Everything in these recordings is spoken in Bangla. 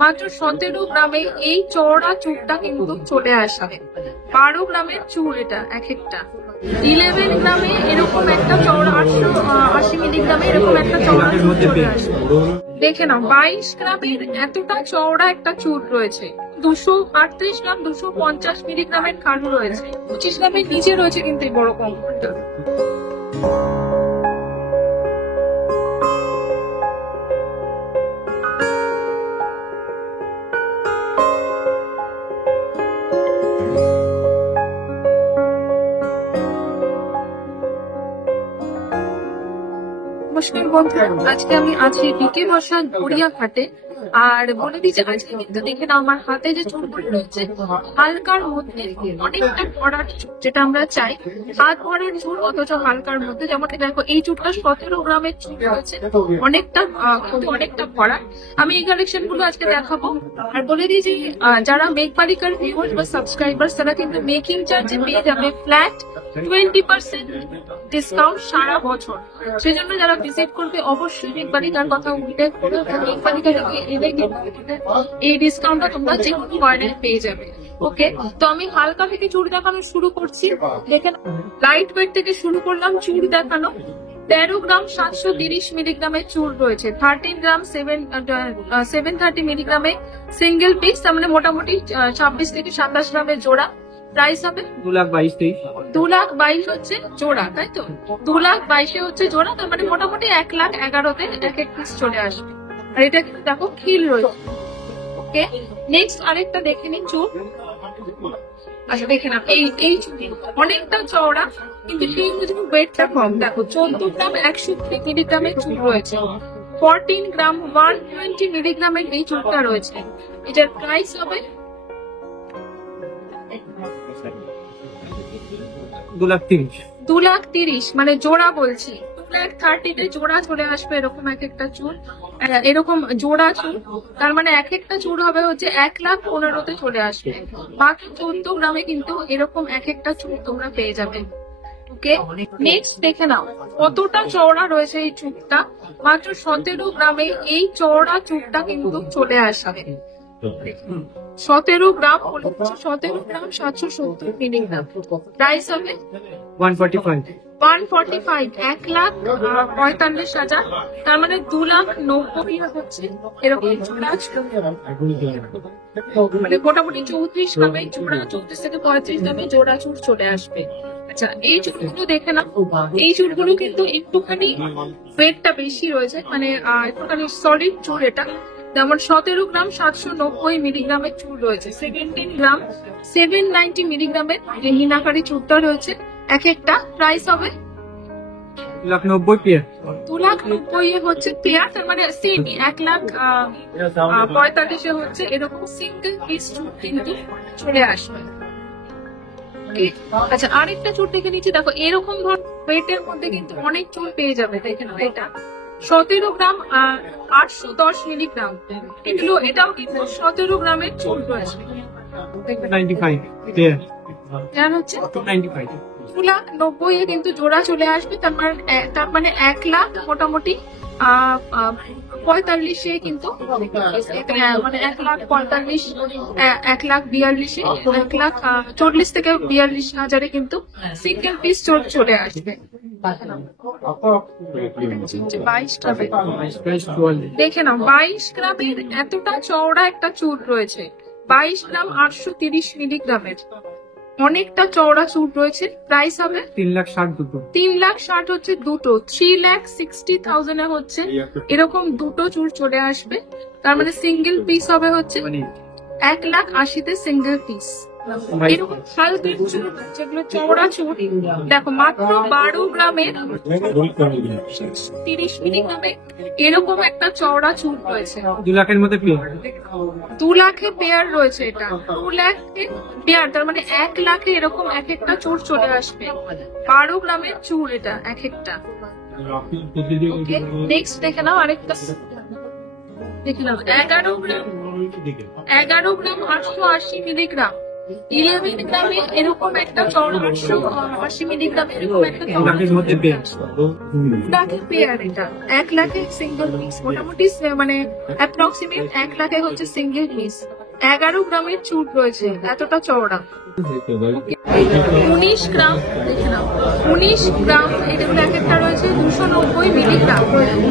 মাত্র 17 গ্রামে এই চওড়া চুরটা কিন্তু চলে আসবে। 12 গ্রামের চুর এটা এক একটা। 11 গ্রামে এরকম একটা চওড়া 880 মিলিগ্রামে এরকম একটা চওড়া চুর চলে আসবে। দেখে নাও 22 গ্রামের এতটা চওড়া একটা চুর রয়েছে। 238 গ্রাম 250 মিলিগ্রামের কালু রয়েছে। 25 গ্রামের নিচে রয়েছে কিন্তু এই বড় কম্পাউন্ডটা। নমস্কার বন্ধুরা, আজকে আমি আছি বিকে বসা গড়িয়াঘাটে। আর বলে দিচ্ছি আজকে কিন্তু দেখে না আমার হাতে যে চুলগুলো রয়েছে হালকার মধ্যে অনেকটা ভরার চুল, যেটা আমরা চাই হাত ভরার চুল অথচ হালকার মধ্যে। যেমন দেখো এই চুলটা 17 গ্রামের চুল রয়েছে, অনেকটা ভরা। আমি এই কালেকশন গুলো আজকে দেখাবো। আর বলে দিই যে যারা মেক বালিকার ভিউয়ার্স বা সাবস্ক্রাইবার্স তারা কিন্তু মেকিং চার্জে পেয়ে যাবে ফ্ল্যাট 20% ডিসকাউন্ট সারা বছর। সেজন্য যারা ভিজিট করবে অবশ্যই মেক বালিকার কথা উল্লেখ করে মেক বালিকা এই ডিসকাউন্টটা তোমরা যে কোনো পয়েন্টে পেয়ে যাবে। ওকে, তো আমি হালকা থেকে চুল দেখানো শুরু করছি। দেখেন লাইট ওয়েট থেকে শুরু করলাম চুল দেখানো। 13 গ্রাম 730 মিলিগ্রামের চুল রয়েছে। 13 গ্রাম 730 মিলিগ্রামে সিঙ্গেল পিস, তার মানে মোটামুটি 26 থেকে 27 গ্রামের জোড়া। প্রাইস হবে 2,22,23। 2,22,000 হচ্ছে জোড়া, তাই তো? 2,22,000 হচ্ছে জোড়া, তার মানে মোটামুটি 1,11,000-তে এক এক পিস চলে আসবে। আর এটা কিন্তু দেখো খিল রয়েছে। ওকে, নেক্সট আরেকটা দেখে নিন চুল। আচ্ছা দেখে না, এই চুল অনেকটা চওড়া কিন্তু সেই অনুযায়ী ওয়েটটা কম। দেখো 14 গ্রাম 103 মিলিগ্রামের চুল রয়েছে। 14 গ্রাম 120 মিলিগ্রামের এই চুলটা রয়েছে। এটার প্রাইস হবে 2,30,000, মানে জোড়া বলছি। 2,30,000-তে জোড়া চলে আসবে এরকম এক একটা চুল, এরকম জোড়া চুল। তার মানে এক একটা চুল হবে হচ্ছে 1,15,000-তে চলে আসবে। মাত্র 14 গ্রামে কিন্তু এরকম এক একটা চুল তোমরা পেয়ে যাবে। ওকে, নেক্সট দেখে নাও কতটা চওড়া রয়েছে এই চুলটা। মাত্র 17 গ্রামে এই চওড়া চুলটা কিন্তু চলে আসবে। 17 গ্রাম 770 মিলিগ্রাম। প্রাইস হবে 145। 1,45,000, তার মানে 2,90,000 হচ্ছে এরকম চূড়া। মানে মোটামুটি 34 গ্রামে জোড়া, 34 থেকে 35 গ্রামে জোড়া চুল চলে আসবে। আচ্ছা এই চুলগুলো দেখে না, এই চুলগুলো কিন্তু একটুখানি ওয়েটটা বেশি রয়েছে, মানে একটুখানি সলিড চুল এটা। যেমন 17 গ্রাম 790 মিলিগ্রামের চুল রয়েছে। 17 গ্রাম 790 মিলিগ্রামের এই মিনাকারি চুলটা রয়েছে এক একটা। প্রাইস হবে 2,90,000 2,90,000 হচ্ছে পেয়ার, তার মানে সেম 1,45,000 হচ্ছে এরকম সিঙ্গেল পিস চুল কিন্তু চলে আসবে। আচ্ছা আরেকটা চুল দেখে নিচ্ছি। দেখো এরকম ধর ওয়েটের মধ্যে কিন্তু অনেক চুল পেয়ে যাবে। দেখে নাও এটা 17 গ্রাম 810 মিলিগ্রাম। এটাও কিন্তু 17 গ্রামের চুল রয়েছে। 95 হচ্ছে 95। 2,90,000 কিন্তু জোড়া চলে আসবে। তার মানে 1,00,000 মোটামুটি 45,000 কিন্তু, মানে 1,45,000 1,42,000 1,40,000 থেকে 42,000 কিন্তু সিঙ্গেল পিস চলে আসবে। 22 দেখে নাও 22 গ্রামের এতটা চওড়া একটা চুল রয়েছে। 22 গ্রাম 830 মিলিগ্রামের অনেকটা চওড়া চুল রয়েছে। প্রাইস হবে 3,60,000। 3,60,000 হচ্ছে দুটো। 3,60,000 হচ্ছে এরকম দুটো চুল চলে আসবে। তার মানে সিঙ্গেল পিস হবে হচ্ছে 1,80,000-তে সিঙ্গেল পিস। এরকম হালকা চুল যেগুলো চওড়া চুল দেখো মাত্র 12 গ্রামের 30 মিলিগ্রামে এরকম একটা চওড়া চুল রয়েছে। 2 লাখের মধ্যে পেয়ার। 2 লাখে পেয়ার রয়েছে এটা। 2 লাখে পেয়ার, তার মানে 1,00,000-এ এরকম এক একটা চুল চলে আসবে। 12 গ্রামের চুল এটা এক একটা। নেক্সট দেখে নাও আরেকটা। দেখে নাও 11 গ্রাম 880 মিলিগ্রাম। 11 গ্রামে এরকম একটা চওড়া 880 মিলিগ্রামে এরকম একটা লাখের মধ্যে পেয়ার। লাখের পেয়ার। এটা 1 লাখে সিঙ্গেল পিস, মোটামুটি মানে অ্যাপ্রক্সিমেট 1 লাখে হচ্ছে সিঙ্গেল পিস। 11 গ্রামের চুট রয়েছে, এতটা চওড়া। 19 গ্রাম দেখে নাও, 19 গ্রাম এগুলো এক একটা রয়েছে 290 মিলিগ্রাম।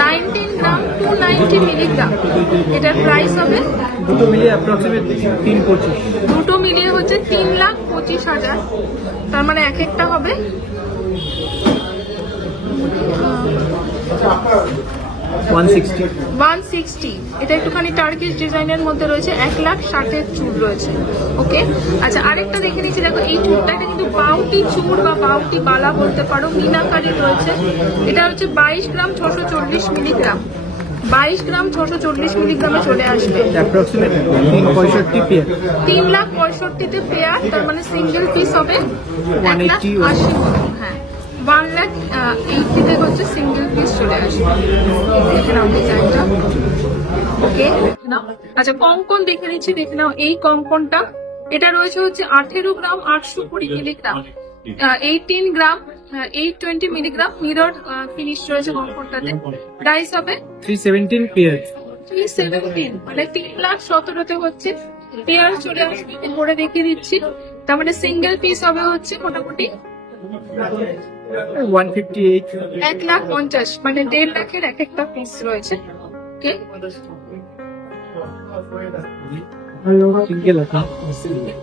19 গ্রাম 290 মিলিগ্রাম। এটার প্রাইস হবে দুটো মিলিয়ে অ্যাপ্রক্সিমেট 325। দুটো মিলিয়ে হচ্ছে 3,25,000। তার মানে এক একটা হবে 160। এটা একটুখানি টার্কিশ ডিজাইনের মধ্যে রয়েছে, 1,60,000 চুল রয়েছে। ওকে, আচ্ছা আরেকটা দেখে নিচ্ছি। দেখো এই চুলটা, এটা কিন্তু বাউটি চুল বা বাউটি বালা বলতে পারো, মিনাকারি রয়েছে। এটা হচ্ছে 22 গ্রাম 640 মিলিগ্রাম। 22 গ্রাম 640 মিলিগ্রামে চলে আসবে। অ্যাপ্রক্সিমেট 365 পেয়ার। 3,65,000-তে পেয়ার। তার মানে সিঙ্গেল পিস হবে 180। 1,80,000। হ্যাঁ, 1,80,000-তে হচ্ছে সিঙ্গেল পিস চলে আসবে। দেখে নাও ডিজাইনটা। ওকে, আচ্ছা কঙ্কন দেখে নিচ্ছি। দেখে নাও এই কঙ্কনটা, এটা রয়েছে হচ্ছে 18 গ্রাম 820 মিলিগ্রাম। 18 গ্রাম 820 মিলিগ্রাম। মিরর ফিনিশ রয়েছে কঙ্কনটাতে। প্রাইস হবে 317 পেয়ার। 317, মানে 3,17,000-তে হচ্ছে পেয়ার চলে আসবে। করে দেখিয়ে দিচ্ছি। তার মানে সিঙ্গেল পিস হবে হচ্ছে মোটামুটি 158। 1,50,000, মানে 1.5 লাখের এক একটা পিস রয়েছে। ওকে, সিঙ্গেল আছে।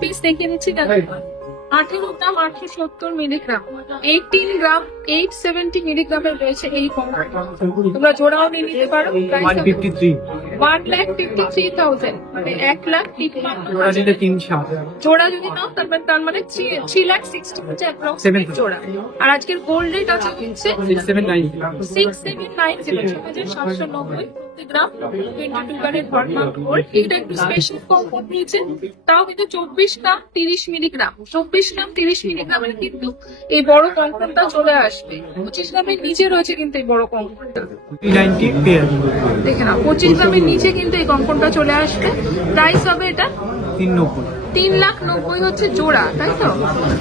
পিস দেখিয়ে নিচ্ছি। 18 গ্রাম 870 মিলিগ্রাম। 18 গ্রাম 870 মিলিগ্রামের রয়েছে এই কঙ্কন। তোমরা জোড়াও নিয়ে নিতে পারো। 153। 1,53,000, মানে 1,53,000। ওরা যেটা 360। জোড়া যদি নাও তার মানে 3,60,000 হচ্ছে অ্যাপ্রক্সিমেট জোড়া। আর আজকের গোল্ড রেট আছে হচ্ছে 679। 6,790 প্রতি গ্রাম। 22 ক্যারেট হলমার্ক গোল্ড। এটা একটু স্পেশাল কম্পন রয়েছে, তাও কিন্তু 24 গ্রাম 30 মিলিগ্রাম। 24 গ্রাম 30 মিলিগ্রামের কিন্তু এই বড় কঙ্কনটা চলে আসবে। 25 গ্রামের নিচে রয়েছে কিন্তু এই বড় কঙ্কনটা। 390 পেয়ার। দেখে নাও 25 গ্রামের নিচে কিন্তু এই কঙ্কনটা চলে আসবে। প্রাইস হবে এটা 390। 3,90,000 হচ্ছে জোড়া, তাই তো?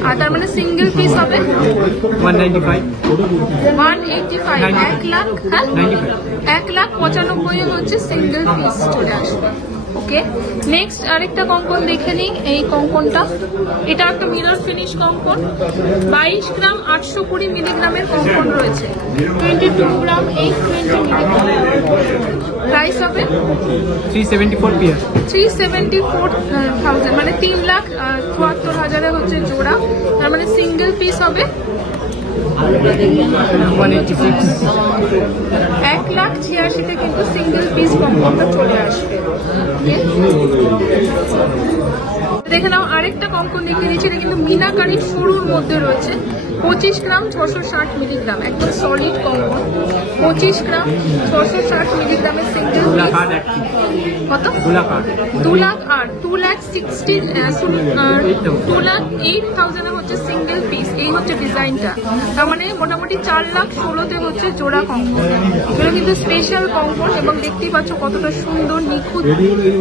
আর তার মানে সিঙ্গেল পিস হবে 195। 185। 1,95,000 হচ্ছে সিঙ্গেল পিস চলে আসবে। ওকে, নেক্সট আরেকটা কঙ্কন দেখে নিই। এই কঙ্কনটা, এটা একটা মিরর ফিনিশ কঙ্কন। 22 গ্রাম 820 মিলিগ্রামের কঙ্কন রয়েছে। 22 গ্রাম 820 মিলিগ্রাম। প্রাইস হবে 374 পেয়ার। 374,000, মানে 3,74,000 হচ্ছে জোড়া। তার মানে সিঙ্গেল পিস হবে 186। 1,86,000-তে কিন্তু সিঙ্গেল পিস কঙ্কনটা চলে আসবে। দেখে নাও আরেকটা কঙ্কন দেখে নিচ্ছি। এটা কিন্তু মিনাকারি শুরুর মধ্যে রয়েছে। 25 গ্রাম 660 মিলিগ্রাম, একদম সলিড কঙ্কন। 25 গ্রাম 660 মিলিগ্রামের সিঙ্গেল পিস। কত? 2,08,000, 2,08,000 হচ্ছে সিঙ্গেল পিস। এই হচ্ছে ডিজাইনটা। তার মানে মোটামুটি 4,16,000-তে হচ্ছে জোড়া কঙ্কন। এগুলো কিন্তু স্পেশাল কঙ্কন, এবং দেখতেই পাচ্ছ কতটা সুন্দর নিখুঁত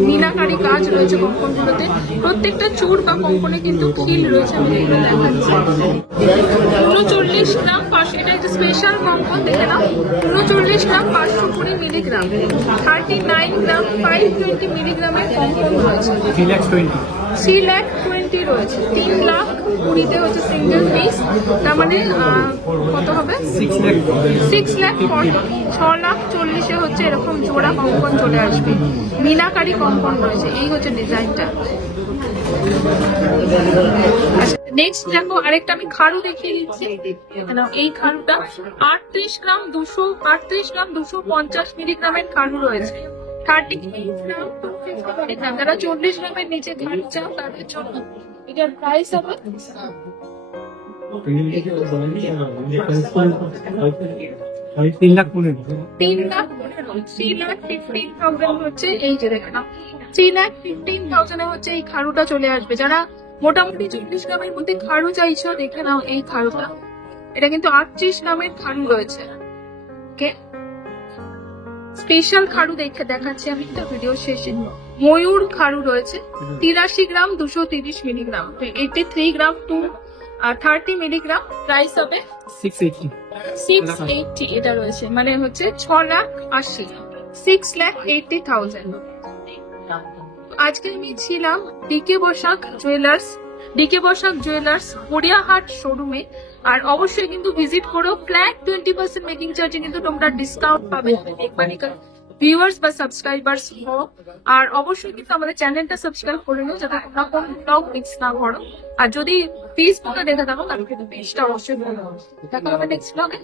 মিনাকারি কাজ রয়েছে কঙ্কনগুলোতে। প্রত্যেকটা চূড় বা কঙ্কনে কিন্তু খিল রয়েছে। আমি এগুলো দেখাচ্ছি। 39 গ্রাম 500, এটা একটা স্পেশাল কঙ্কন। দেখে নাও 39 গ্রাম 520 মিলিগ্রাম। 39 গ্রাম 520 মিলিগ্রামের কঙ্কন রয়েছে। 320। 3,20,000 রয়েছে। 3,20,000-তে হচ্ছে সিঙ্গেল পিস। তার মানে কত হবে? 6,40,000। 6,40,000-এ হচ্ছে এরকম জোড়া কঙ্কন চলে আসবে। মিনাকারি কঙ্কন রয়েছে। এই হচ্ছে ডিজাইনটা। নেক্সট দেখো আরেকটা আমি খাড়ু দেখিয়ে দিচ্ছি। এই খাড়ুটা 38 গ্রাম 250 মিলিগ্রামের খাড়ু রয়েছে। 38 গ্রাম 250 মিলিগ্রাম। যারা 40 গ্রামের নিচে খাড়ু চাও তাদের জন্য এটার প্রাইস হবে 3,15,000 হচ্ছে। এই যে দেখে নাও 3,15,000 হচ্ছে এই খাড়ুটা চলে আসবে। যারা মোটামুটি 40 গ্রামের মধ্যে খাড়ু চাইছো, দেখে নাও এই খাড়ুটা। এটা কিন্তু 38 গ্রামের খাড়ু রয়েছে। ওকে, স্পেশাল খাড়ু দেখাচ্ছি আমি তো ভিডিও শেষে। ময়ূর খাড়ু রয়েছে 83 gram 230 milligram, 83 gram to 30 milligram. Price হবে 680. 680। এটা রয়েছে মানে হচ্ছে 6,80,000, 6,80,000। আজকে আমি ছিলাম ডিকে বসাক জুয়েলার্স গড়িয়াহাট শোরুমে। আর অবশ্যই কিন্তু ভিজিট করো, ফ্ল্যাট 20% মেকিং চার্জে কিন্তু তোমরা ডিসকাউন্ট পাবে ভিউয়ার্স বা সাবস্ক্রাইবার্স হোক। আর অবশ্যই কিন্তু আমাদের চ্যানেলটা সাবস্ক্রাইব করে নিও যাতে তোমরা কোন ব্লগ মিস না করো। আর যদি ফেসবুকে দেখে থাকো তাহলে কিন্তু পেজটা অবশ্যই ফলো করো। দেখা হবে নেক্সট ব্লগে।